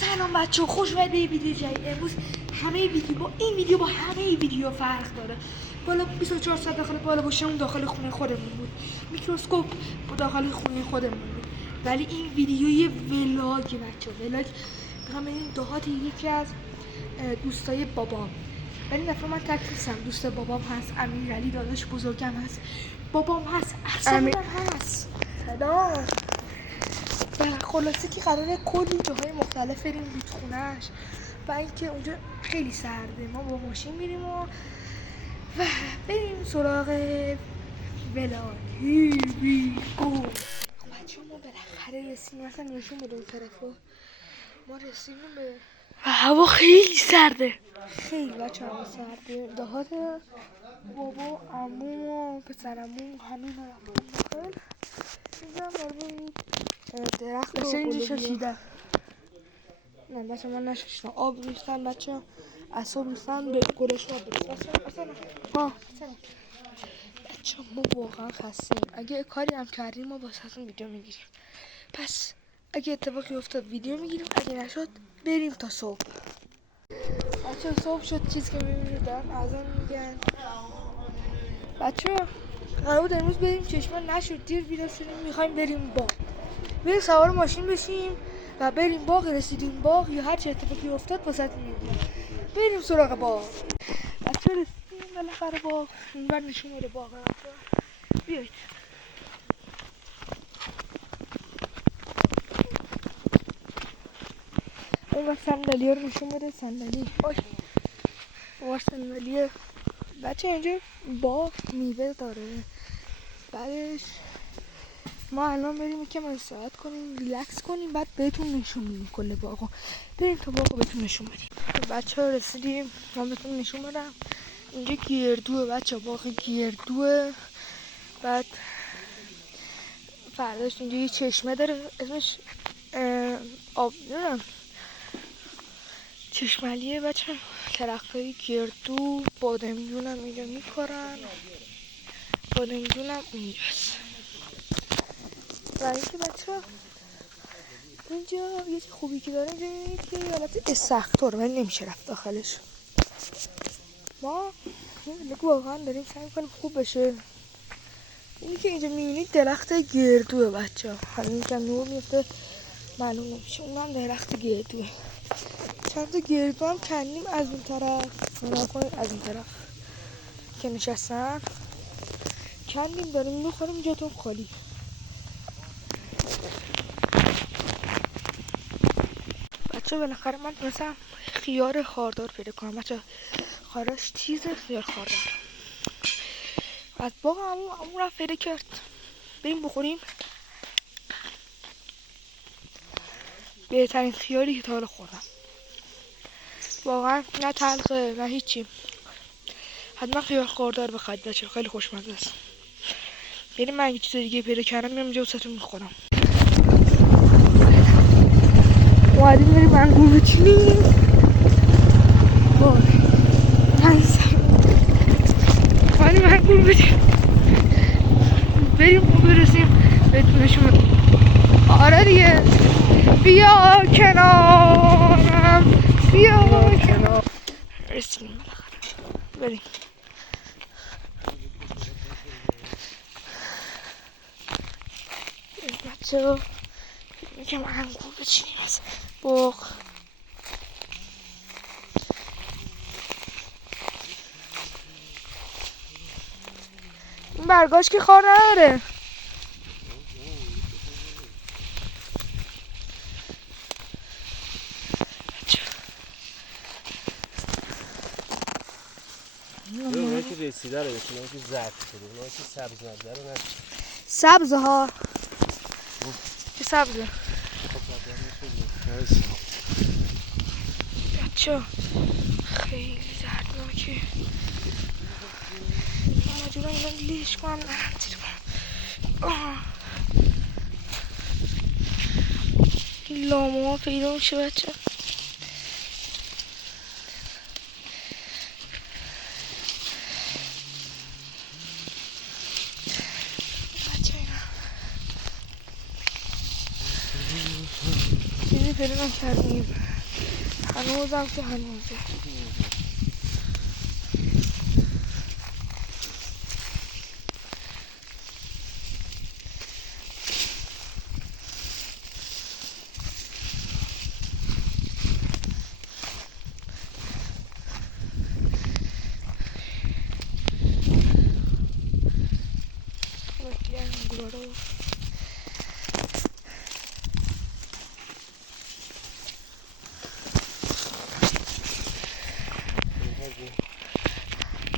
سلام بچه، خوش اومدید به ویدیو جدید. امروز همه ویدیو با این ویدیو با همه ویدیو فرق داره. بالا 24 ساعت داخل بالا باشم داخل خونه خودمون بود، میکروسکوپ داخل خونه خودمون بود. ولی این ویدیوی ولاگ بچه، ولاگ میخوام این دهات یکی از دوستای بابام. ولی نفر من تک نیستم، دوست بابام هست، امیرعلی داداش بزرگم هست، بابام هست، احسانم هست. سلام. و خلاصه که قراره کلی جاهای مختلف بریم رودخونه‌اش و اینکه اونجا خیلی سرده. ما با ماشین میریم و بریم سراغ ولاگ. بچه ما بالاخره رسیدیم، مثلا نشون بده اون طرفو. ما رسیدیم به و هوا خیلی سرده، خیلی بچه هوا سرده. دهات بابا عموم و پسرعموم همین ها رفتن داخل. اینجا هم ببینید درخت رو اینجا ششیدن. نه بچه من نششتم، آب ریختن بچه، اصاب ریختن به گلش آب ریختن. بچه ما واقعا خستیم. اگه کاری هم کردیم ما واسهتون ویدیو میگیریم، پس اگه اتفاقی افتاد ویدیو میگیریم، اگه نشد بریم تا صبح. بچه صبح شد، چیز که میبینید دارن اذان میگن. بچه قرار بود امروز بریم چشمه، نشد، دیر بیدار شدیم. میخوایم بریم باغ، بریم سوار ماشین بشیم و بریم باغ. رسیدیم باغ یا هر چه اتفاقی افتاد واسهتون میگم. بریم سراغ باغ. بچه رسیدیم بالاخره باغ. اینور نشون بده باغ رو. بیایید. این صندلی رو نشون بده. صندلی صندلی. بچه اینجا باغ میوه داره. بعدش ما الان بریم یکم استراحت کنیم، ریلکس کنیم، بعد بهتون نشون میدیم کل باغو. بریم تا باغو بهتون نشون بدیم. بچه ها رسیدیم، من بهتون نشون بدم. اینجا گردوه بچه، باغ گردوه. بعد فرداش اینجا یه چشمه داره، اسمش آب نمیدونم چشملیه بچه. درختای گردو، بادمجون هم اینجا میکارن، بادمجون هم اینجاست. و اینکه بچه اینجا یه خوبی که داره، اینجا میبینید که حالت استخر، ولی نمیشه رفت داخلش. ما واقعا داریم سعی میکنیم خوب بشه. اینی که اینجا میبینید درخت گردوه بچه، حالا اینکه نور میفته معلوم نمیشه. اونم درخت گردوه. چند تا گردو هم کندیم از اون طرف، از این طرف که نشستن کندیم، داریم میخوریم. جاتون خالی. بچه بالاخره من مثلا خیار خاردار پیدا کنم. بچه خاراش چیزه، خیار خاردار از باغ همون رفت پیدا کرد. بریم بخوریم. بهترین خیاری که تا حالا خوردم، واقعا نه تلخه نه هیچی. حتما خیار خاردار بخواید بچه، خیلی خوشمزه است. بریم، من یه چیز دیگه پیدا کردم میام اینجا واسهتون میخورم. اومدیم بریم انگور بچینیم. اومدیم انگور بچینیم، بریم برسیم بهتون نشون بدیم. آره دیگه، بیا کنارم، بیا کنار. رسیدیم بالاخره، بریم. بچه یکم انگور بچینیم از باغ. این برگاش که خار نداره. اونایی که رسیده رو بچینه، اونایی که زرد شده، اونایی که سبز نبوده رو نشد. سبزه ها که سبزه. بچه خیلی دردناکه. مجبورم اینو لیش کنم، نرم تیر کنم. این لامه ها پیدا میشه بچه. پیدا نکردیم هنوزم که هنوزه.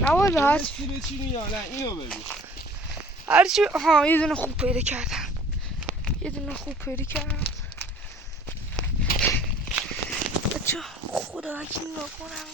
نباید هرچی چی میاد؟ نه اینو ببین. هرچی ها یه دونه خوب پیدا کردم. بچه خدا که نگاه کنم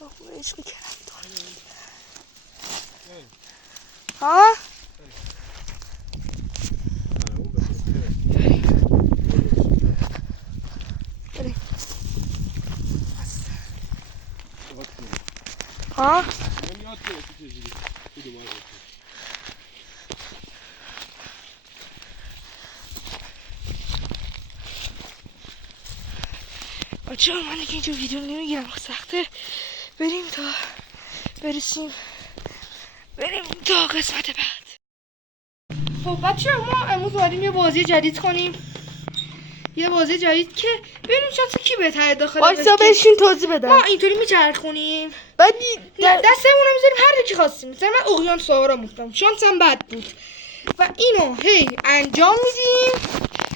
با خود عشقی کردم ها؟ ها؟ بچه من دیگه اینجا ویدیو نمیگیرم سخته. بریم تا قسمت بعد. خب بچه ما امروز اومدیم یه بازی جدید کنیم. یه بازی جدید که ببینیم شانس کی بهتره داخل. وایسا بشین توضیح بدم. ما اینطوری میچرخونیم بعد دستمون رو میذاریم هر جا خواستیم. مثلا من اقیان سوارا موفتم شانسم بد بود و اینو هی انجام میدیم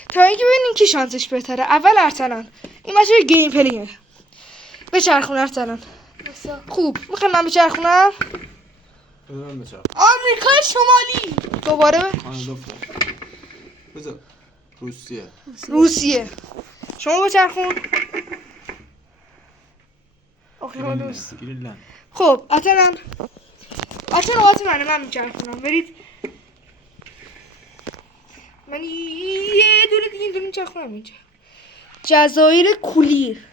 تا اینکه ببینیم کی شانسش بهتره. اول ارسلان این بچه گیم پلیه. بچرخون ارسلان. خوب میخوام من بچرخونم. آمریکای شمالی. دوباره بذار روسیه. شما بچرخون. ایرلند. خب ارسلان نوبت منه. من میچرخونم. برید. من یه دونه دیگه این دونه میچرخونم اینجا. جزایر کولیر.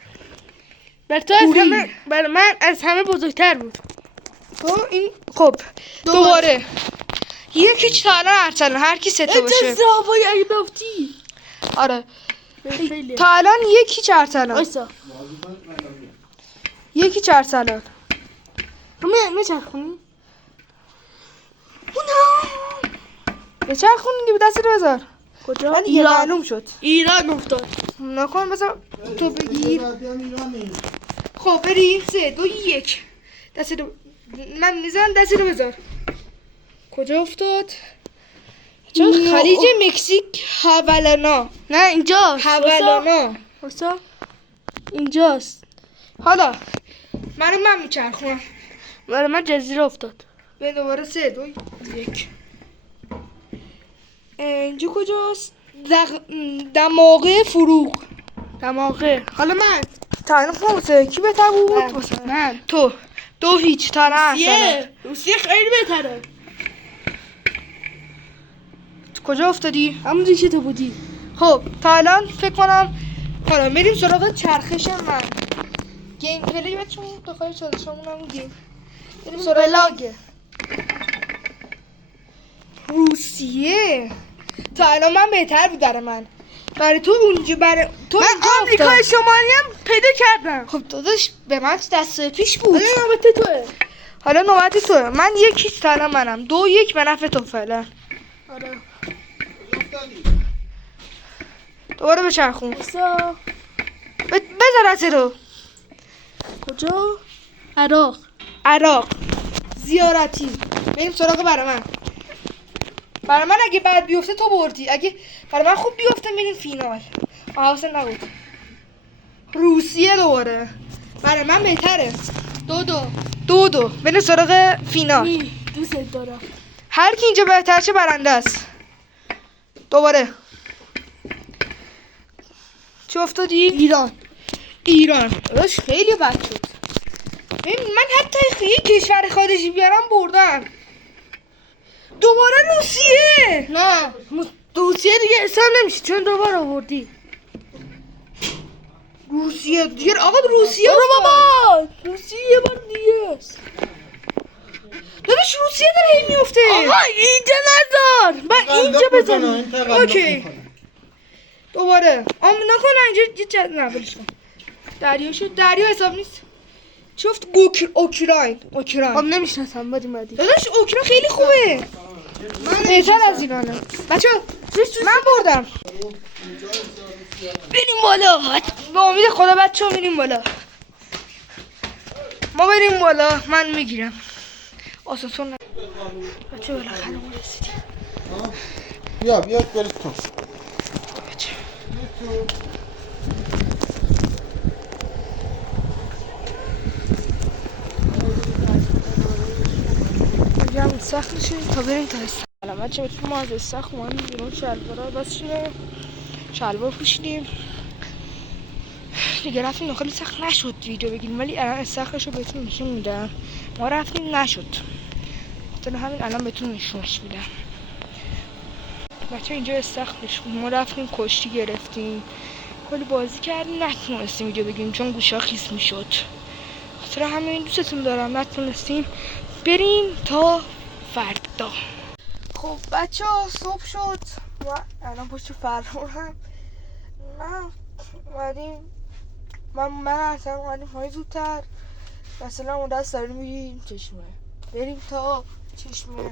برای من از همه بزرگتر بود. این خب دوباره یکیچ تا الان ارسلان هر کی سه تا باشه. چه زابایی اگه بافتی. آره تا الان یکیچ ارسلان. وایسا یکیچ ارسلان. میچرخونی؟ بچرخون دیگه. دست رو بذار. کجا؟ من دیگه معلوم شد. ایران افتاد. نکن بذار تو بگیر. خب بریم 3 2 1 دست رو من میزنم. دست رو بذار. کجا افتاد؟ خلیج مکزیک هاوالانا. نه اینجاست. هاوالانا. وایسا اینجاست. حالا من میچرخونم. برای من جزیره افتاد. به دوباره 3 2 1 اینجا کجاست؟ دماغه فروغ. دماغه. حالا من تا الان خودم کی بهتر بود؟ من تو 2-0 تا الان. روسیه خیلی بهتره. کجا افتادی؟ همونجایی که تو بودی. خب تا الان فکر کنم حالا میریم سراغ چرخش من. گیم پلی بچون داخل چالشمون هم گیم. بریم سراغ بلاگه. روسیه. تا الان من بهتر بود برای من. برای تو اونجا برای تو من آمریکای شمالی هم پیدا کردم. خب داداش به من دست پیش بود. حالا نوبت توه. حالا نوبت توه. من 1-0 تا الان منم. 2-1 به نفع تو فعلا. آره. دوباره بچرخون. وایسا بذار از رو. کجا؟ عراق زیارتی. بریم سراغ برای من اگه بعد بیفته تو بردی. اگه برای من خوب بیفته میریم فینال. حواست نبود. روسیه دوباره برای من بهتره. 2-2 بریم سراغ فینال. دوست دارم. هر کی اینجا بهتر چه برنده است. دوباره چه افتادی؟ ایران. راش خیلی بد شد. من حتی یه کشور خارجی بیارم بردم. دوباره روسیه. نه روسیه دیگه حساب نمیشه چون دوباره آوردی. روسیه دیگه آقا روسیه برو بابا. روسیه یه بار دیگه است. داداش روسیه داره هی میفته. آقا اینجا نذار. من اینجا بزنم. اوکی دوباره نکن اینجا چه نبرش کن. دریا شد، دریا حساب نیست. چفت اوکراین خب نمیشناسم بدیم داداش اوکراین خیلی خوبه. بهتر از ایرانه. بچه من بردم. بریم بالا. به امید خدا بچه ها میریم بالا. ما بریم بالا. من میگیرم. آسانسور نه. بچه بالاخره ما رسیدیم. بیا برید تو. بچه. هم سخت میشه تا بریم تا استخدام. بچه بهتون ما از استخ اومدیم بیرون شلوارا بس شده شلوار پوشیدیم دیگه رفتیم داخل استخ نشد ویدیو بگیریم ولی الان استخش رو بهتون نشون میدم. ما رفتیم نشد مثلا همین الان بهتون نشونش میدم. بچه اینجا استخش بود ما رفتیم کشتی گرفتیم کلی بازی کردیم نتونستیم ویدیو بگیریم چون گوشا خیس میشد. خاطر همین دوستتون دارم نتونستیم بریم تا فردا. خب بچه ها صبح شد و الان پشت فرمونم من اصلا اومدیم های زودتر مثلا اون دست داریم میریم چشمه بریم تا چشمه